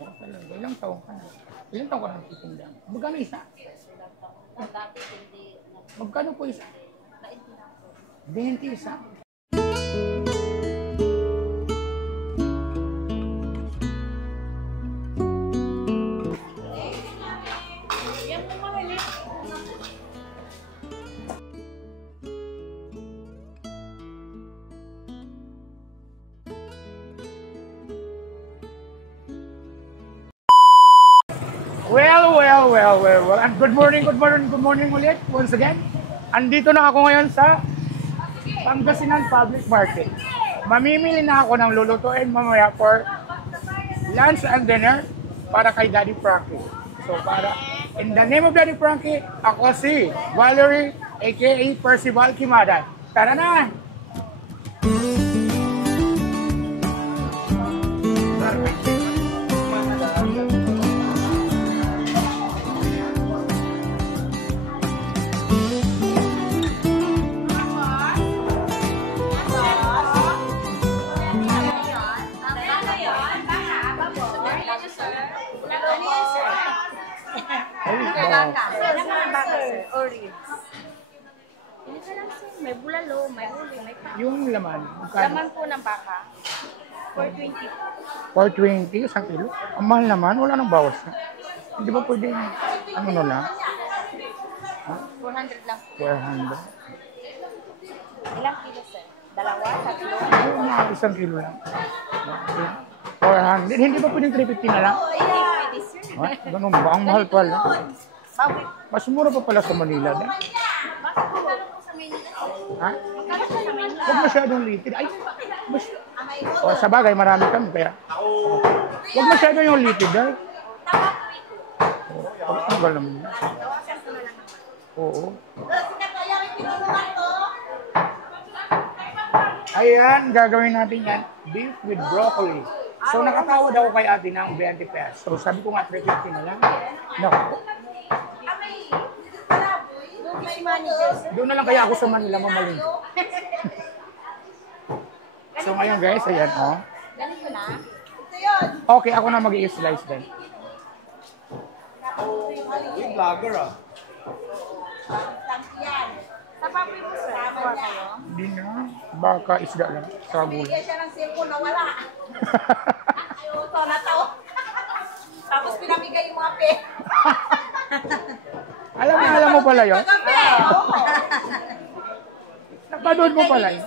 Oh, talaga. Ilang taon ka na? Ilang taon ka na nagtitinda? Magkano isa? Magkano po isa? 20 isa. Well. And good morning ulit once again. Andito na ako ngayon sa Pangasinan Public Market. Mamimili na ako ng lulutuin mamaya for lunch and dinner para kay Daddy Frankie. So in the name of Daddy Frankie, ako si Valerie aka Percival Quimada. Tara na! May bulalo, may huli, may pa. Yung laman? Laman po ng baka, 420. 420, isang kilo? Ang mahal naman, wala nang bawas na. Hindi ba pwede, ano na lang? 400 lang po. 400. Ilang kilo, sir? Dalawa, tatlo? Yung mga isang kilo lang. 400. Hindi ba pwedeng 350 na lang? Pwede, sir. Ganun ba? Ang mahal pala. Bawi. Mas mura pa pala sa Manila. Bakit po sa Manila? Ha? Magkano sa Manila? Huwag masyadong litid. Ay, sa bagay, marami kami. Kaya, huwag masyadong yung litid. Ay. Pagtanggal naman. Oo. Ayan, gagawin natin yan. Beef with broccoli. So, nakatawad ako kay ate ng 20 pesos. So, sabi ko nga, 350 na lang. Naku. Doon na lang kaya ako sa Manila mamaling. So ngayon guys, ayan oh. Ganito na? Okay, ako na mag-i-slice din. Yung vlogger ah. Sa papoy po, sir. Kuha kayo. Hindi na. Baka isda lang. Sa gulay. Bigyan siya ng cellphone na wala. Ayaw, nataw. Tapos pinamigay yung mga pe. Alam mo pala yun? Napanood mo pala yun?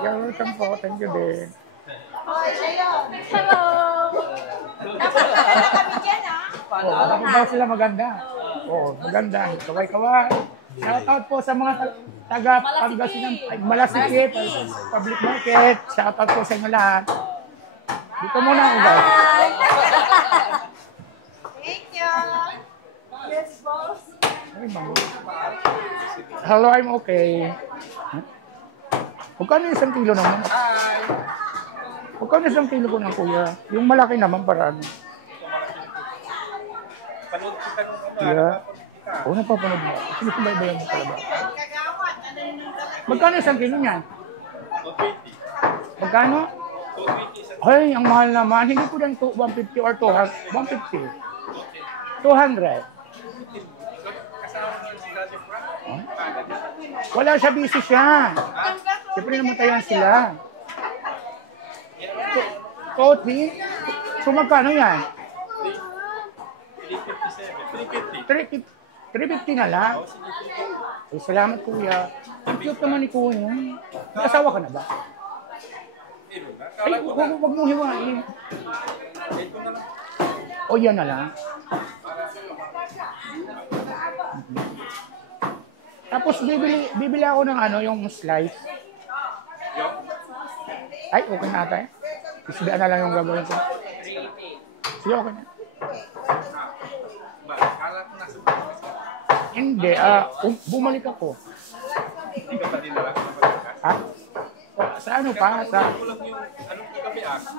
You're welcome po. Thank you din. Hoy, siya yun. Hello! Dapat na kami dyan, ha? Oh, dapat daw sila maganda. Oo, maganda. Kaway-kaway. Shoutout po sa mga taga Pangasinan, Malasikip, Public Market. Shoutout po sa inyo lahat. Dito muna ako guys. Thank you. Yes, boss. Hello, I'm okay. Magkano isang kilo naman? Magkano isang kilo ko ng kuya? Yung malaki naman para ano? Panood kita nung Yeah. Oo, napapanood mo. Sinusubaybayan mo talaga. Magkano isang kilo niyan? 220. Magkano? 220 Ay, ang mahal naman. Hindi po lang 150 or 200. 150. 200. Wala siya, busy siya. Siyempre namatayan sila. Toti? So magkano yan? 357. 350 na lang. Ay, salamat kuya. Ang cute naman ni kuya. May asawa ka na ba? Ay, huwag mo hiwain. O yan na lang. Tapos bibili ako ng ano, yung slice. Ay, okay na ata eh. Isda na lang yung gagawin ko. Sige, okay na. Hindi, bumalik ako. Ha? Sa ano pa? Sa...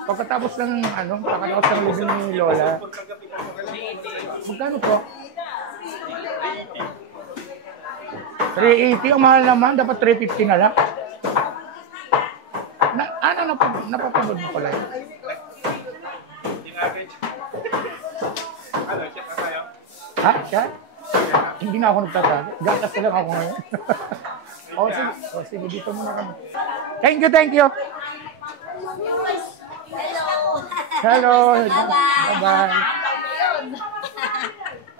Pagkatapos ng ano, pagkatapos ng living ni Lola. Magkano po? 380, ang mahal naman. Dapat 350 na lang. Napapanood mo pala yun? Ha? Siya? Hindi na ako nagtatago. Gatas na lang ako ngayon. Sige. Sige, dito muna kami. Thank you, thank you. Hello. Bye-bye.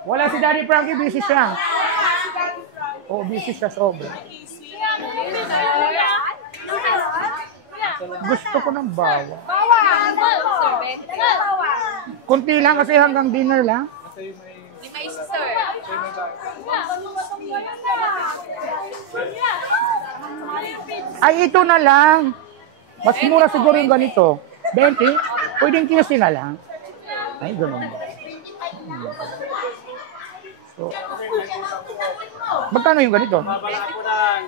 Wala si Daddy Frankie, busy siya. Busy siya sobra. Gusto ko ng bawa. Kunti lang kasi hanggang dinner lang. Ay, ito na lang. Mas mura siguro yung ganito. 20? Pwedeng 15 na lang. Ay, ganun. So, magkano yung ganito?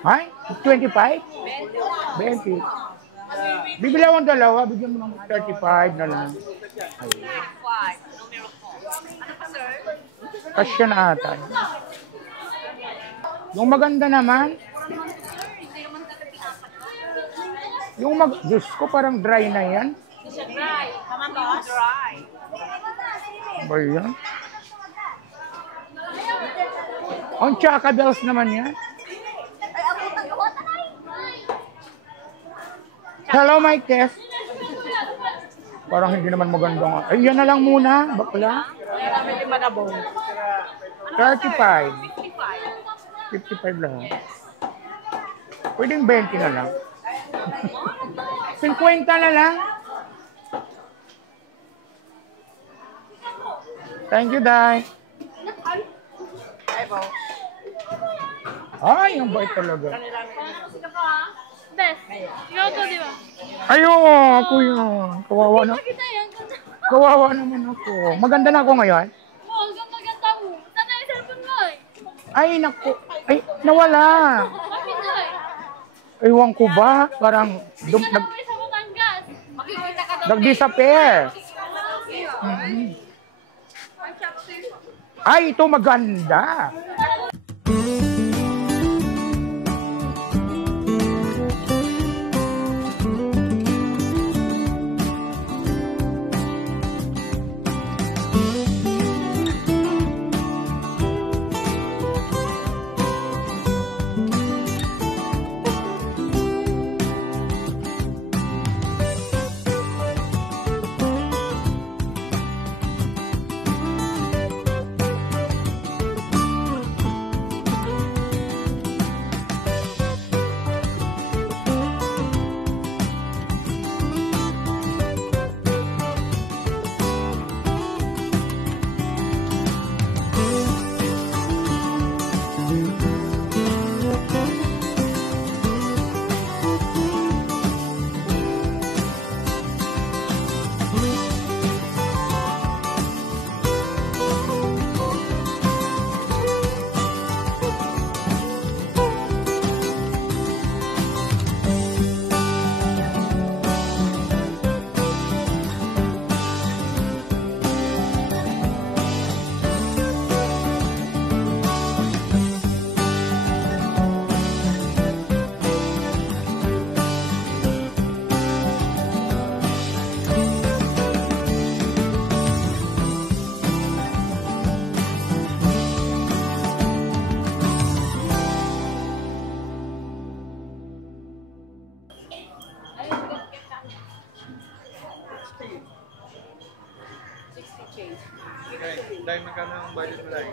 Ay, 25? 20. Bibili akong dalawa, bigyan mo ng 35 na lang. Kasya na ata. Yung maganda naman, Diyos ko, parang dry na yan. Dry. Dry. Ba yan? Ang Chaka Bells naman yan. Hello, my Tess. Parang hindi naman maganda nga. Ay, yan na lang muna, bakla. 35. 55 lang. Pwedeng 20 na lang. 50 na lang. Thank you, Day. Ay, ang bait talaga. Ayun, ako yun. Kawawa na. Kawawa naman ako. Maganda na ako ngayon. Maganda mo. Sana yung cellphone mo eh. Ay, naku. Ay, nawala. Bakit na eh? Ewan ko ba? Parang Makikita sa Batangas. Makikita ka doon. nag-disappear. Ay, ito maganda. Dahil magkano ang budget mo lang?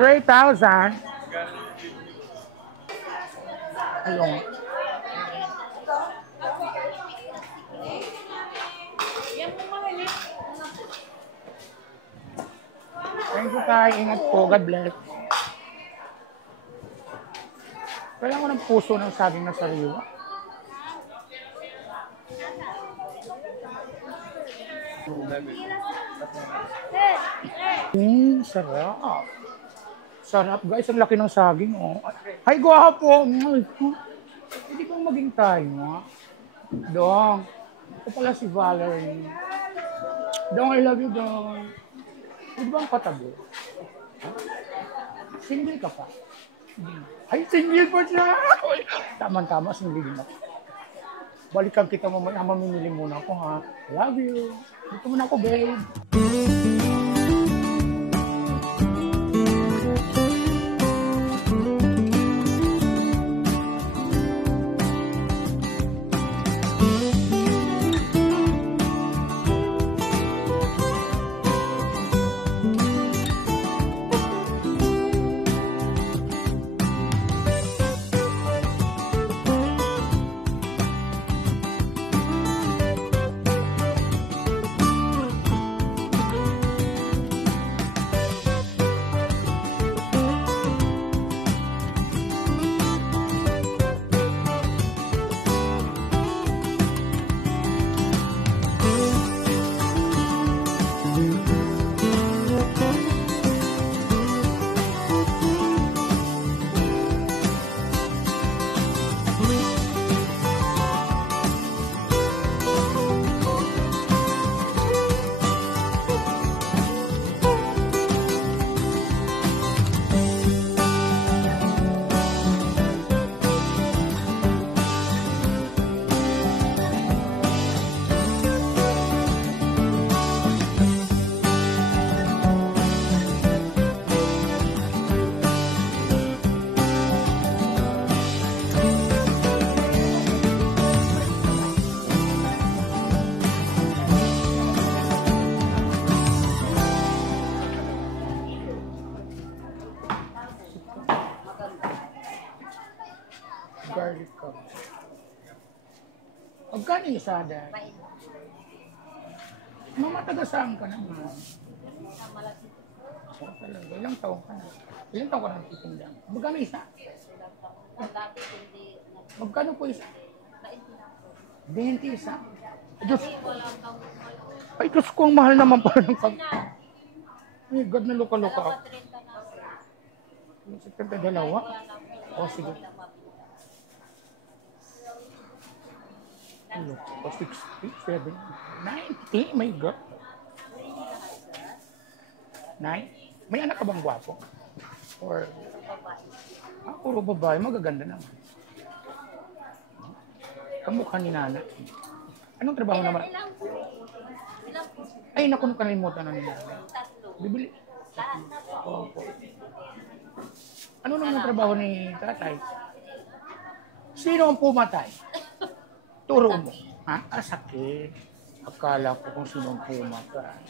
3,000. Ayun. Thank you tayo. Ingat po. God bless. Kailangan ko ng puso ng saging na sariwa. Sarap. Sarap guys, ang laki ng saging oh. Hi, gwapo. Hindi bang maging tayo ha? Dong. Ito pala si Valerie. Dong, I love you, Dong. Hindi bang patabi? Single ka pa? Ay, single pa siya. Tama-tama, single na. Balikan kita mamaya, mamimili muna ako ha. Love you. Dito muna ako, babe. Magkano yung isa, Day? Mama, taga saan ka naman? Oh, talaga. Ilang taon ka na? Ilang taon ka na nagtitinda? Magkano isa? Magkano po isa? 20 isa. Diyos, ay, Diyos ko, ang mahal naman pala ng pag... Ay, God, na luka-luka ako. 72? O, sige. Ano? O, 60, 70, 90? My God. 9? May anak ka bang gwapo? Or... Ah, puro babae. Magaganda naman. Kamukha ni Nana. Anong trabaho naman? Ay, naku, nakalimutan na ni Nana. Bibili. Opo. Ano naman ang trabaho ni tatay? Sino ang pumatay? Turo mo. Ha? Ah, sakit. Akala ko kung sino ang pumatay.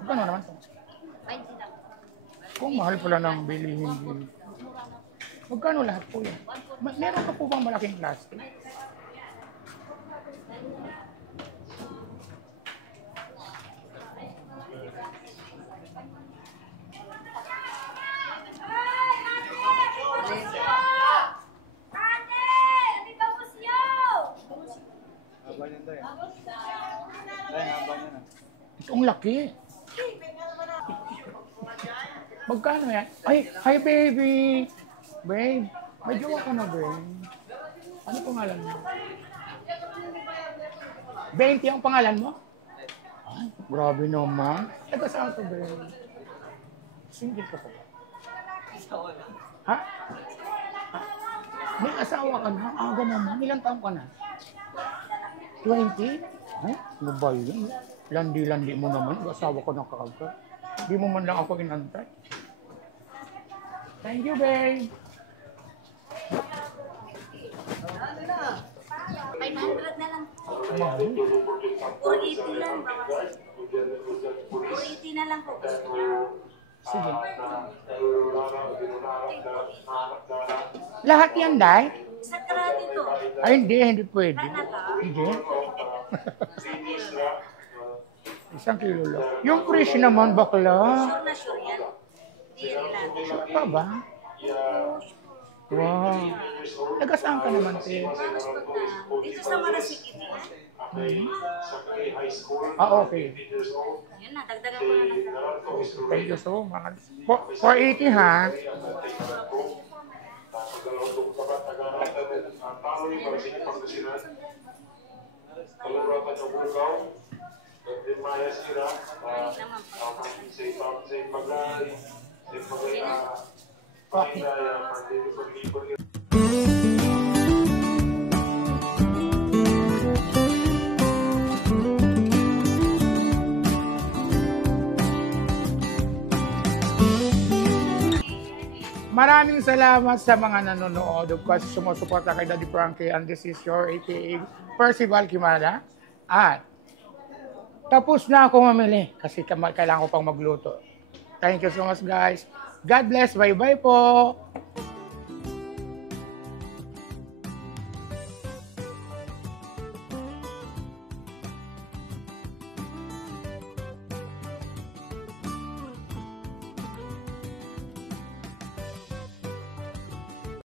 Magkano naman ito? Kung mahal pala ng bilihin. Magkano lahat po yan? Meron ka po bang malaking plastic? Haba niyan tayo. Ay, haba niya na. Itong laki. Magkano yan? Ay, hi baby! Babe, may jowa ka na, babe. Ano pangalan mo? 20 ang pangalan mo? Ay, grabe naman. Taga saan to, babe? Single ka pa ba? Ha? May asawa ka na? Aga naman. Ilang taon ka na? 20? Ay, ano ba yun? Landi-landi mo naman. Asawa ko na kaagad. Hindi mo man lang ako inantay. Thank you, babe. 500 na lang. Mahal. 480 lang. 480 na lang po. Sige. Lahat yan, Day? Sa karate to. Ay, hindi pwede. Hindi. Isang kilo lang. Yung presyo naman, bakla. Sure na sure yan. Hindi yan ilan. Sure pa ba? Wow. Taga saan ka naman, te? Dito sa Marasikit. Ah, okay. Yun na, dagdagan ko na lang. Thank you so much. 480, ha? Okay. Maraming salamat sa mga nanonood. Of course, sumusuporta kay Daddy Frankie, and this is your AKA Percival Kimala. At tapos na ako mamili kasi kailangan ko pang magluto. Thank you so much, guys. God bless. Bye-bye po.